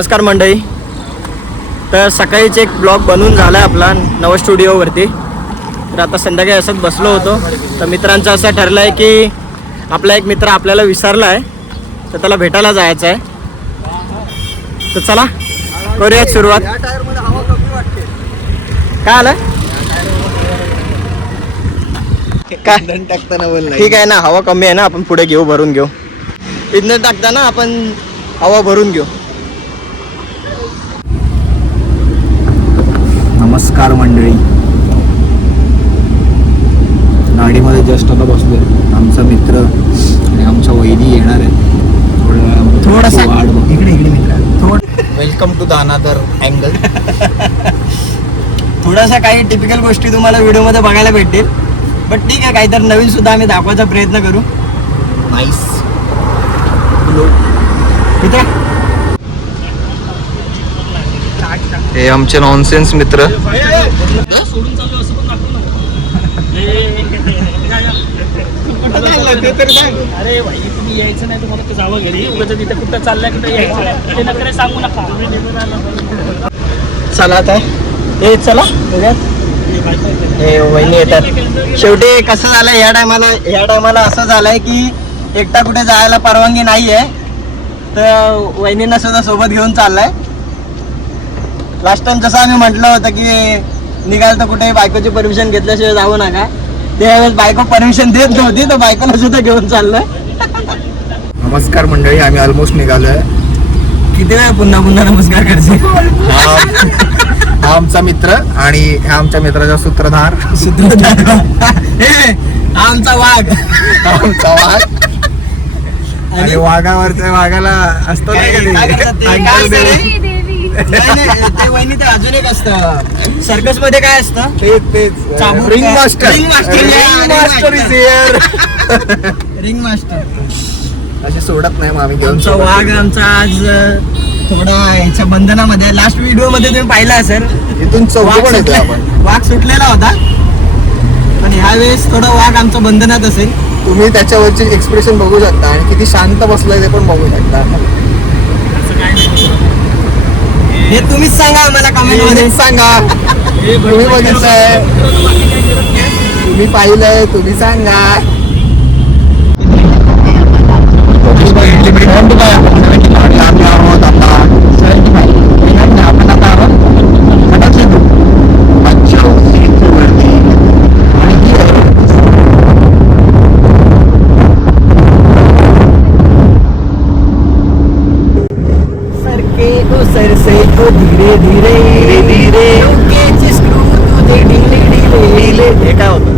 नमस्कार मंडळी. तर सकाळीच एक ब्लॉग बनवून झाला आहे आपला नव स्टुडिओवरती तर आता संध्याकाळी असंच बसलो होतो. तर मित्रांचं असं ठरलं आहे की आपला एक मित्र आपल्याला विसरला आहे तर त्याला भेटायला जायचं आहे तर चला करूयात सुरुवात. काय आलं? काय? टाकताना बोल ठीक आहे ना हवा कमी आहे ना आपण पुढे घेऊ भरून घेऊ. इंधन टाकताना आपण हवा भरून घेऊ. नमस्कार मंडळी. गाडीमध्ये जस्ट आता बसलोय. आमचा मित्र आणि आमच्या वहिनी येणार आहे थोडासा- बघ. इकडे इकडे मित्र. Welcome to the another angle थोडासा काही टिपिकल गोष्टी तुम्हाला व्हिडिओमध्ये बघायला भेटतील. बट ठीक आहे काहीतरी नवीन सुद्धा आम्ही दाखवायचा प्रयत्न करू. नाईस इथे हे आमचे नॉनसेन्स मित्र. अरे भाई तुम्ही यायचं नाही तुम्हाला ते जावं घरी. उगाच तिथे कुठं चाललंय कुठं यायचं ते नकरे सांगू नका. चला आता. ए चला. हे वहिनी येतात. शेवटी कसं झालं या टायमाला या टायमाला असं झालंय की एकटा कुठे जायला परवानगी नाही आहे तर वहिनींना सुद्धा सोबत घेऊन चाललाय. लास्ट टाइम जसं आम्ही म्हटलं होतं की निघाल तर कुठे बायकोची परमिशन घेतल्याशिवाय जाऊ नका. त्यावेळेस बायको परमिशन देत नव्हती तर बायकोला सुद्धा घेऊन चाललोय. नमस्कार मंडळी आम्ही ऑलमोस्ट निघालोय. किती वेळ पुन्हा पुन्हा नमस्कार करते हा हा आमचा मित्र आणि ह्या आमच्या मित्राचा सूत्रधार. हे, हा आमचा वाघ. हा आमचा वाघ. आणि वाघावरच्या वाघाला असतो नाही ते? वहिनी ते अजून एक असतं. सर्कसमध्ये काय असतं? तेच तेच. चाबूक. रिंग काय? Master Ring master, yeah, ring master is. Here ring master अशी सोडत नाही मग आम्ही घेऊन आमचा वाघ येतो. आमचा आज अं, थोडा ह्याच्या बंधनामध्ये लास्ट व्हिडिओमध्ये तुम्ही पाहिला असेल. इथून चौघ वाघ पण येतोय सुटले- आपण. वाघ सुटलेला होता. पण ह्या वेळेस थोडा वाघ आमचा बंधनात असेल. तुम्ही त्याच्यावरचे एक्सप्रेशन बघू शकता आणि किती शांत बसलाय ते पण बघू शकता. हे तुम्हीच सांगा आम्हाला कमेंटमध्ये. सांगा. तुम्ही बघितलंय तुम्ही पाहिलंय तुम्ही सांगा आम्ही आहोत आता आपण आता आहोत खडक सेतू अच्छा सेतूवरती आणि ही आहे सरके ओ सर से ओ धीरे धीरे धीरे धीरे डोक्याचे स्क्रू तुझे ढिले ढिले ढिले हे काय होतं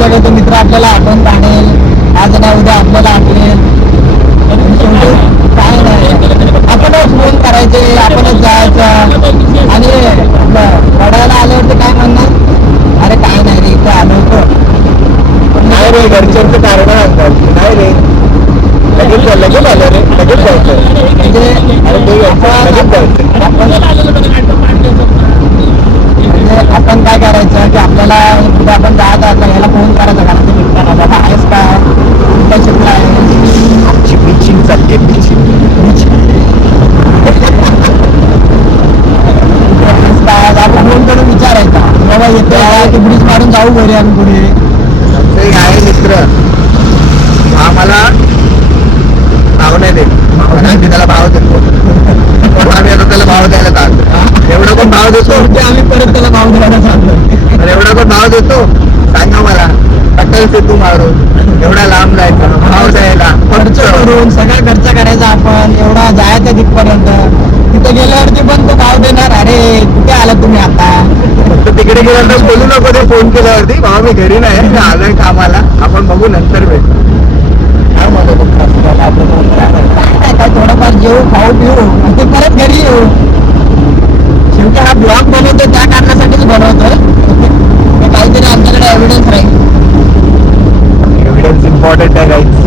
त्याच्यानंतर मित्र आपल्याला. आपण काढेल आज नाही उद्या आपल्याला आठवेल पण शेवटी काय नाही आपणच फोन करायचे आपणच जायचं आणि आपलं रडायला आल्यावरती काय म्हणणार अरे काय नाही रे इथं आलो होतो नाही रे घरच्यांचं कारण असतात नाही रे लगेच जा- लगेच आलं रे लगेच जायचं म्हणजे अरे ते आपण लगेच जायचं आपण म्हणजे आपण काय करायचं की आपल्याला कुठे आपण जात असला याला फोन करायचा कारण ते मित्रांना बाबा आहेस का कुठल्या शिकला आहे आमची बिचिंग चालली आहे बिचिंग आपण फोन करून विचारायचा बाबा येतो की ब्रिज मारून जाऊ घरी आम्ही पुढे. आमचं एक आहे मित्र. मला भाव नाही देत मी त्याला भाव देतो. पण आम्ही आता त्याला भाव द्यायला चालतो एवढा कोण भाव देतो. आम्ही परत त्याला भाव द्यायला सांगतो एवढा कोण भाव देतो. सांगा मला. अटल सेतू मारून एवढा लांब जायचं भाव द्यायला खर्च. करून सगळा खर्च करायचा आपण एवढा जायचं तिथपर्यंत. तिथे गेल्यावरती पण तो भाव देणार अरे कुठे आला तुम्ही आता? तिकडे गेल्यानंतर बोलू नको ते फोन केल्यावरती. भाऊ मी घरी नाही मी आलोय कामाला. आपण बघू नंतर भेटू. काय मजा बघतो काय काय थोडंफार जेऊ खाऊ पिऊ आणि ते परत घरी येऊ. शेवटी हा ब्लॉग बनवतो त्या कारणासाठीच बनवतोय. modern guys.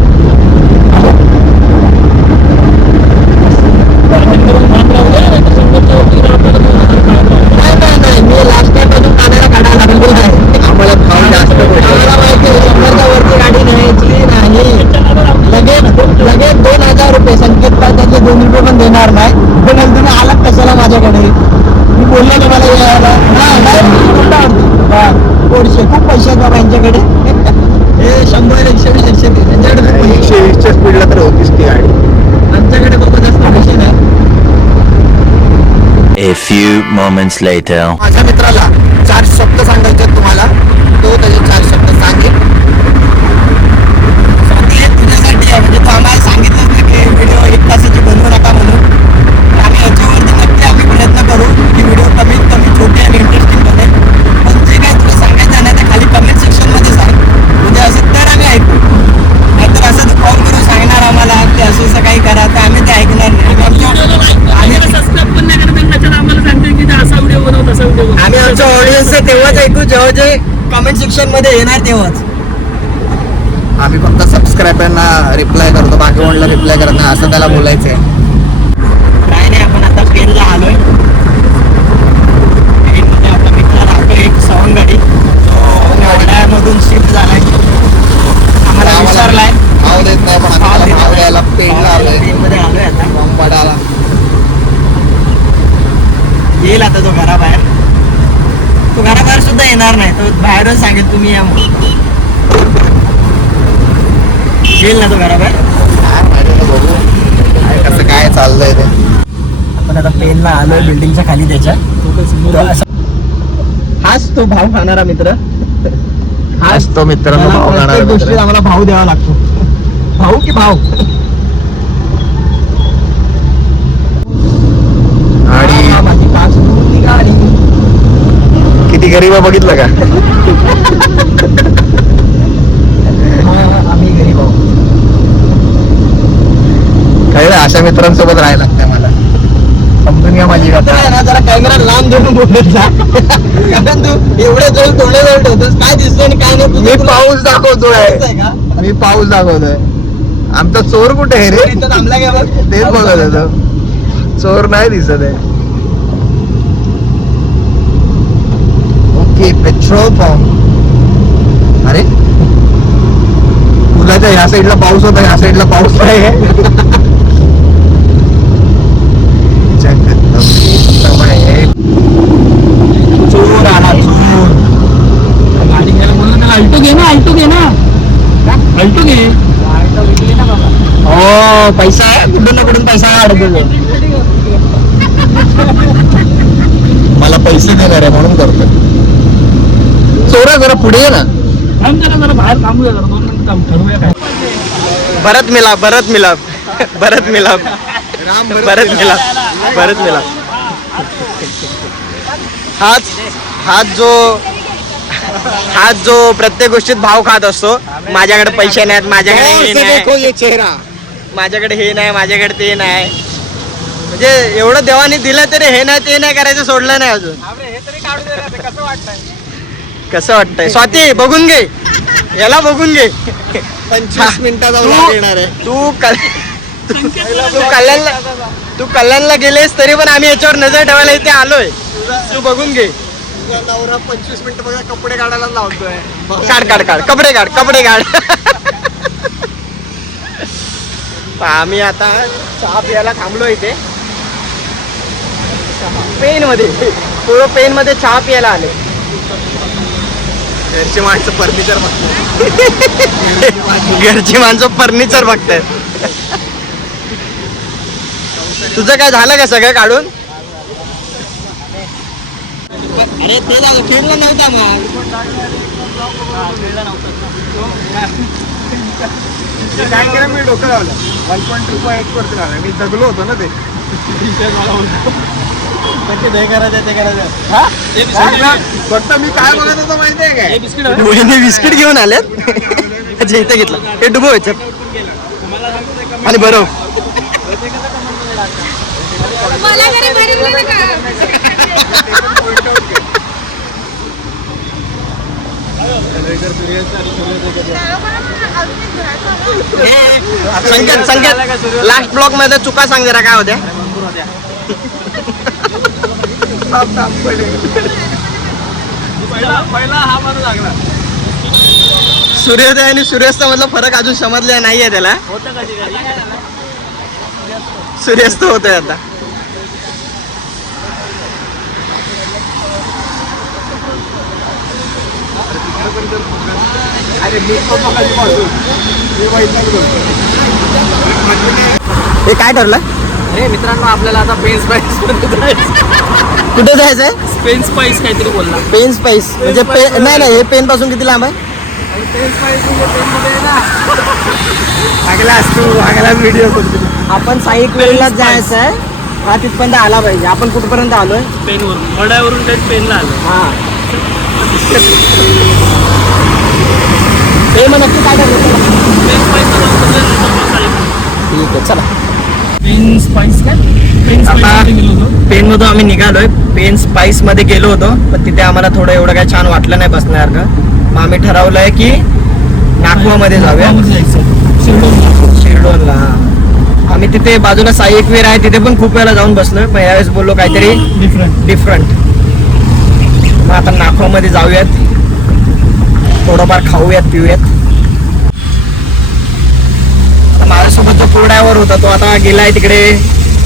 Moments later. माझ्या मित्राला चार शब्द सांगायचे तुम्हाला तो त्याचे चार ऑडियन्स तेव्हाच ऐकू जेव्हा जे कमेंट सेक्शनमध्ये येणार तेव्हाच. आम्ही फक्त सबस्क्रायबरना रिप्लाय करतो बाकी कोणाला रिप्लाय करत नाही असं त्याला बोलायचं आहे काय नाही आपण आता पेनला आलोय. पेनमध्ये आपला मित्र राहतो एक सवंगडी. वडाळ्यामधून शिफ्ट झालाय. आम्हाला भाव देत नाही पण भाव द्यायला पेनमध्ये आलोय. आता. येईल आता तो घराबाहेर. तो घराबाहेर सुद्धा येणार नाही. तो बाहेरच सांगेल तुम्ही या म्हणून. येईल ना तो घराबाहेर? कसं काय चाललंय ते? आपण आता पेनला आलोय बिल्डिंगच्या खाली त्याच्या. हाच तो भाव खाणारा मित्र. हाच तो मित्र. आम्हाला भाव द्यावा लागतो. भाऊ की भाव आणि हा, माझी पाच मोठी गाडी किती गरीब बघितलं का? हा, आम्ही गरीब आहोत. कळलं अशा मित्रांसोबत राहायला लागतंय मला. समजून घ्या माझी आहे ना जरा कॅमेरा लांब धरून बोलत जा. कारण तू एवढे जवळ थोडे जवळ ठेवतोस काय दिसतंय आणि काय नाही तुझं मी तुला पाऊस दाखवतोय. का? मी पाऊस दाखवतोय. आमचा चोर कुठे आहे रे? इथं थांबला का बघ? तेच बघत होतो. चोर नाही दिसत आहे. की पेट्रोल पंप। अरे पुलाच्या ह्या साईडला पाऊस होता ह्या साईडला पाऊस नाही आहे चोर आला चोर. गाडी घ्यायला बोललो ना अल्टो घे ना अल्टो घे ना. अल्टो घे. हो पैसा आहे कुठून ना कुठून पैसा अडकतो मला पैसे देणार आहे म्हणून करतो चोरा जरा पुढे ये ना. थांब जरा जरा बाहेर थांबूया जरा दोन मिनिटं थांब ठरवूया काय भरत मिलाप भरत मिलाप. भरत मिलाप. भरत मिलाप. भरत मिलाप. हाच हाच जो हाच जो प्रत्येक गोष्टीत भाव खात असतो माझ्याकडे पैसे नाहीत माझ्याकडे हे नाही, ये चेहरा. माझ्याकडे हे नाही माझ्याकडे ते नाही. म्हणजे एवढं देवाने दिलं तरी हे नाही ते नाही करायचं सोडलं नाही अजून. कसं वाटतंय? स्वाती बघून घे. याला बघून घे. पंचवीस मिनिटाचा तू- vlog येणार आहे. तू कल तू कल्याणला तू कल्याणला गेलेस तरी पण आम्ही याच्यावर नजर ठेवायला इथे आलोय. तू बघून घे. तुझा नवरा पंचवीस मिनिटं बघा कपडे काढायला लावतोय. काढ काढ काढ. कपडे काढ कपडे काढ. आम्ही आता चहा प्यायला थांबलो इथे. पेन मध्ये थोडं पेन मध्ये चहा प्यायला आले घरचे माणसं फर्निचर बघतो घरची माणसं फर्निचर बघतायत. तुझं काय झालं का सगळं काढून? अरे ते झालं फिरलं नव्हता मग काय केलं मी डोकं लावलं. वन पॉईंट टू पॉईंट वरती लावलं मी जगलो होतो ना ते. ते करायचं ते करायचं फक्त मी काय बघत होतो माहितीये काय? बिस्किट वहिनी बिस्किट घेऊन आल्यात अच्छा इथे घेतलं. हे डुबो ह्याच्यात आणि बरोबर मला घरी बघितलं का? संकेत संकेत. लास्ट ब्लॉकमध्ये चुका सांग जरा काय होत्या. पहिला हा माणूस लागला सूर्योदय आणि सूर्यास्त मधला फरक अजून समजला नाहीये त्याला. सूर्यास्त होतोय आता. हे काय ठरलं? अरे मित्रांनो आपल्याला आता पेन स्पाइस कुठे जायचंय? पेन स्पाइस काहीतरी बोलला. पेन स्पाइस म्हणजे पेन नाही नाही हे पेन पासून किती लांब आहे? लागलास तू लागलास व्हिडिओ आपण साई वेळेलाच जायचं आहे. हा तिथपर्यंत आला पाहिजे. आपण कुठपर्यंत आलोय? पेनवरून ते पेनला आलं हा. हे मग नक्की काय पेन स्पाइस ठीक आहे चला. पेन स्पाइस काय? पेन आता स्पाइस गेलो होतो. पेन मधून आम्ही निघालोय. पेन स्पाइसमध्ये गेलो होतो पण तिथे आम्हाला थोडं एवढं काही छान वाटलं नाही बसण्यासारखं मग आम्ही ठरवलंय की नागपूरमध्ये जाऊया. शिरडोनला. आम्ही तिथे बाजूला साई एकवीर आहे तिथे पण खूप वेळा जाऊन बसलोय. पण यावेळेस बोललो काहीतरी डिफरंट डिफरंट मग आता नागपूरमध्ये जाऊयात. थोडंफार खाऊयात पिऊयात आता माझ्यासोबत जो को ड्रायव्हर होता तो. आता गेलाय तिकडे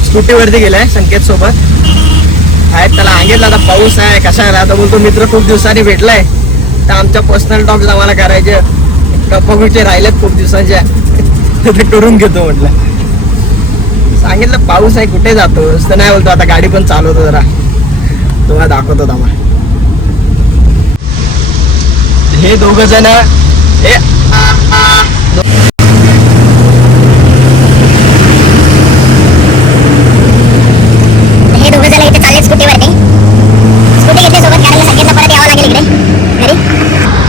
स्कूटीवरती गेलाय संकेत सोबत आहेत त्याला सांगितलं आता पाऊस आहे कशा आहे आता बोलतो मित्र खूप दिवसांनी भेटलाय. तर आमच्या पर्सनल टॉक्स आम्हाला करायचे गप्पागुच्चे राहिलेत खूप दिवसांच्या. तर ते करून घेतो म्हटलं. सांगितलं पाऊस आहे कुठे जातो तर नाही बोलतो आता गाडी पण चालवतो जरा. तुम्हाला दाखवतो आम्हाला. हे दोघ जण हे स्कूटीवरती स्कूटी घेतली सोबत कारण संकेतला परत यावं लागेल इकडे. घरी.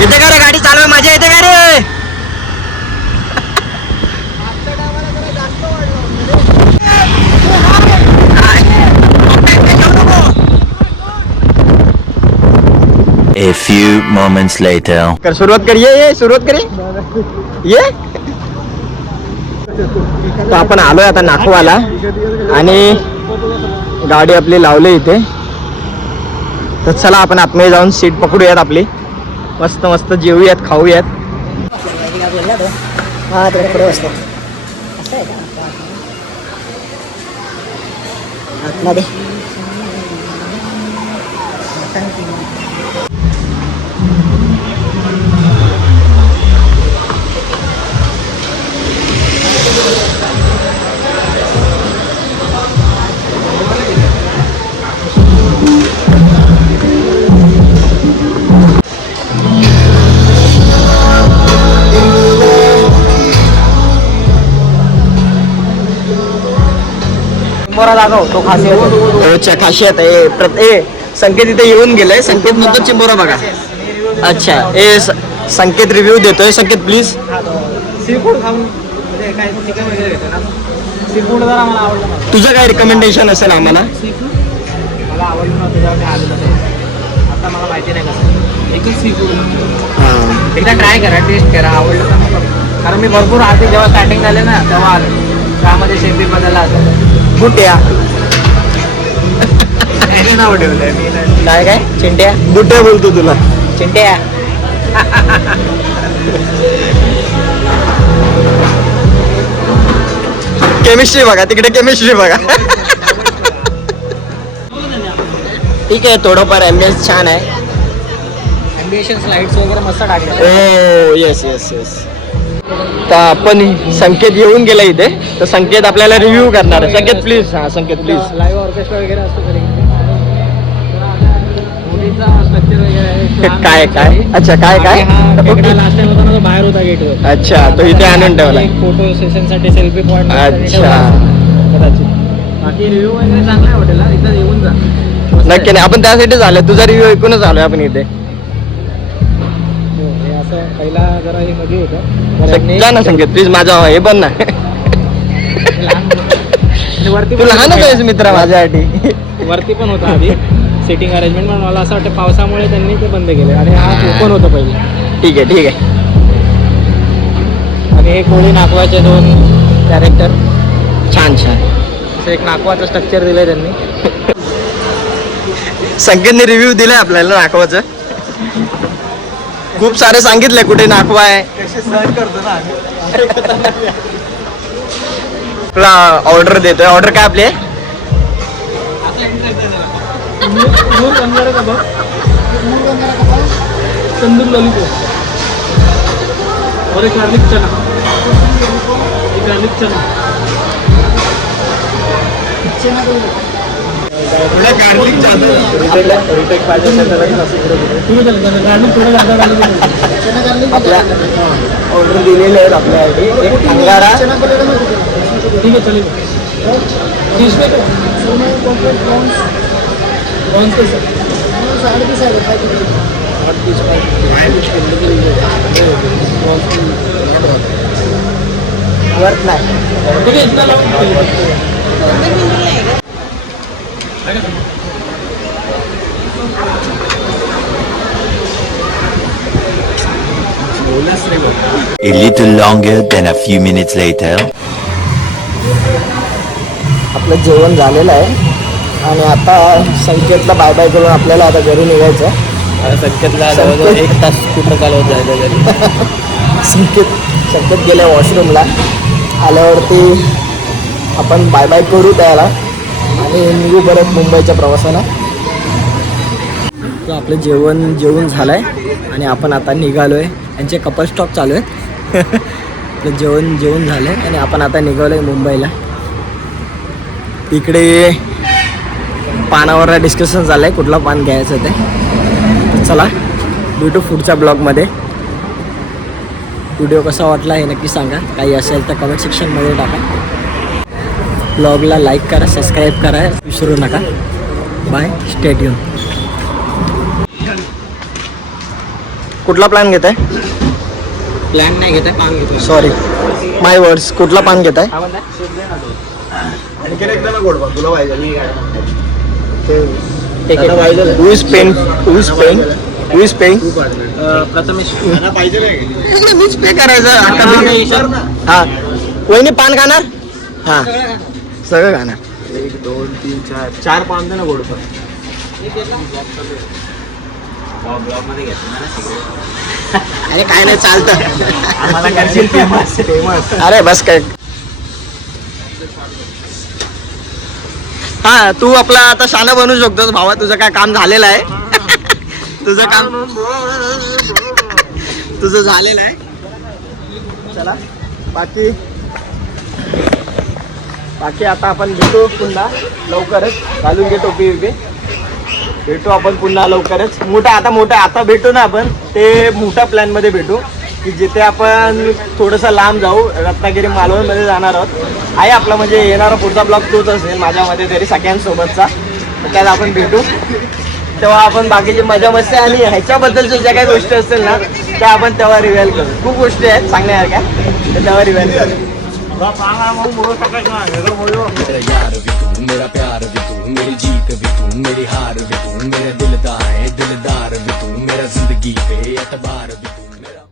येते का रे गाडी चालवा माझ्या येते का रे? A few moments later. कर सुरुवात कर ये ये सुरुवात कर ये. तर आपण आलोय आता नाखवाला आणि गाडी आपली लावली इथे. तर चला आपण आतमध्ये जाऊन सीट पकडूयात आपली. मस्त मस्त जेवूयात खाऊयात. हा तिकडे पुढे बसतो आतमध्ये तो खासियत आहे प्रत- ए संकेत इथे येऊन गेलाय. संकेत म्हणतो चिंबोरा बघा. अच्छा ए संकेत रिव्ह्यू देतोय. संकेत प्लीज तुझं काय रिकमेंडेशन असेल आम्हाला? एकच सी फूड एकदा ट्राय करा टेस्ट करा. आवडलं. कारण मी भरपूर आधी जेव्हा स्टार्टिंग झाले ना तेव्हा आलो. त्यामध्ये शेपी बदलला असं बुट्या. नाव ठेवलंय मी नाही. काय काय? चिंट्या? बुट्या बोलतो तुला. चिंट्या. केमिस्ट्री बघा तिकडे केमिस्ट्री बघा. ठीक आहे थोडंफार ॲम्बियन्स छान आहे. अम्बिशन स्लाइड्स वगैरे मस्त टाकले. ओ येस येस येस तर आपण संकेत येऊन गेला इथे. तर संकेत आपल्याला रिव्ह्यू करणार आहे. संकेत प्लीज हा संकेत प्लीज लाईव्ह ऑर्केस्ट्रा वगैरे असतो काय काय? अच्छा काय काय? खेकडा लास्ट टाइम होता ना तो बाहेर होता गेटवर अच्छा तो इथे आणून ठेवला. फोटो सेशनसाठी सेल्फी पॉईंट अच्छा. बाकी रिव्ह्यू वगैरे चांगला आहे हॉटेलला इथं येऊन जा. नक्की नाही. आपण त्यासाठी झालं. तुझा रिव्ह्यू ऐकूनच आलोय आपण इथे. असं पहिला जरा हे मध्ये होतं. जा ना संकेत? प्लीज माझा हे पण ना वरती तू पण लहानच होतं. आहेस मित्रा माझ्यासाठी. वरती पण होता आधी. सिटिंग अरेंजमेंट पण मला असं वाटतं पावसामुळे त्यांनी ते बंद केले. आणि हा ओपन होतं पहिले. ठीक आहे ठीक आहे. आणि हे कोळी नागवाचे दोन कॅरेक्टर छान छान. असं एक नागवाचं स्ट्रक्चर दिलंय त्यांनी. संकेतने रिव्ह्यू दिलाय आपल्याला नाकवाचं खूप सारे सांगितले कुठे नाकवा आहे. तुला ऑर्डर देतोय. ऑर्डर काय आपली? आहे तंदूर लॉलीपॉप और एक गार्लिक चना एक गार्लिक चना ठीक आपल्या ऑर्डर दिलेले आहेत आपल्यासाठी एक अंगारा ठीक आहे चलेल फिश में कौन से सर वर्थ नाही ठीक आहे इतना लावून A little longer than a few minutes later. आपलं जेवण झालेलं आहे. आणि आता संकेतला बाय बाय करून आपल्याला आता घरी निघायचं आहे संकेतला जवळजवळ एक तास कुठं चालवत जायचं घरी? संकेत संकेत गेल्या वॉशरूमला आल्यावरती आपण बाय बाय करू त्याला. आणि निघू परत मुंबईच्या प्रवासाला. तर आपलं जेवण जेवण झालं आहे आणि आपण आता निघालो आहे यांचे कपल स्टॉप चालू आहेत. आपलं जेवण जेवण झालं आहे आणि आपण आता निघालो आहे मुंबईला. इकडे पानावर डिस्कशन झालं आहे कुठला पान घ्यायचं ते. चला भेटू पुढच्या ब्लॉगमध्ये. व्हिडिओ कसा वाटला हे नक्की सांगा. काही असेल तर कमेंट सेक्शनमध्ये टाका. ब्लॉगला लाईक करा सबस्क्राईब करा विसरू नका. बाय स्टेडियम कुठला प्लॅन घेत आहे प्लॅन नाही घेत पान घेतो. सॉरी माय वर्ड्स कुठला पान घेत आहे is pen who is pen who Prathamesh. Pay करायचं आता मी- हा. वहिनी पान खाणार? हा. सगळं खाणार एक दोन तीन चार. चार पाच ना गोड पण. अरे काय नाही चालतं. आम्हाला करशील फेमस फेमस अरे बस काय. हा तू आपला आता शाना बनवू शकतोस भावा तुझं काय काम झालेलं आहे? तुझं काम तुझं झालेलं आहे. चला. बाकी? बाकी आता आपण भेटू पुन्हा लवकरच. घालून घे टोपी बिपी भेटू आपण पुन्हा लवकरच. मोठा आता मोठा आता भेटू ना आपण. ते मोठ्या प्लॅनमध्ये भेटू. की जिथे आपण थोडंसं लांब जाऊ रत्नागिरी मालवणमध्ये जाणार आहोत. आहे आपला म्हणजे येणारा पुढचा ब्लॉग तोच असेल माझ्यामध्ये तरी सगळ्यांसोबतचा. त्यात आपण भेटू. तेव्हा आपण बाकीची मजा मस्ती आणि ह्याच्याबद्दलच्या ज्या काही गोष्टी असतील ना त्या आपण तेव्हा रिव्हॅल करू. खूप गोष्टी आहेत सांगण्यासारख्या तेव्हा रिव्हॅल करू. मेरा यार भी तू मेरा प्यार भी तू मेरी जीत भी तू मेरी हार भी तू मेरा दिल दा है दिलदार भी तू मेरा जिंदगी पे एतबार भी तू।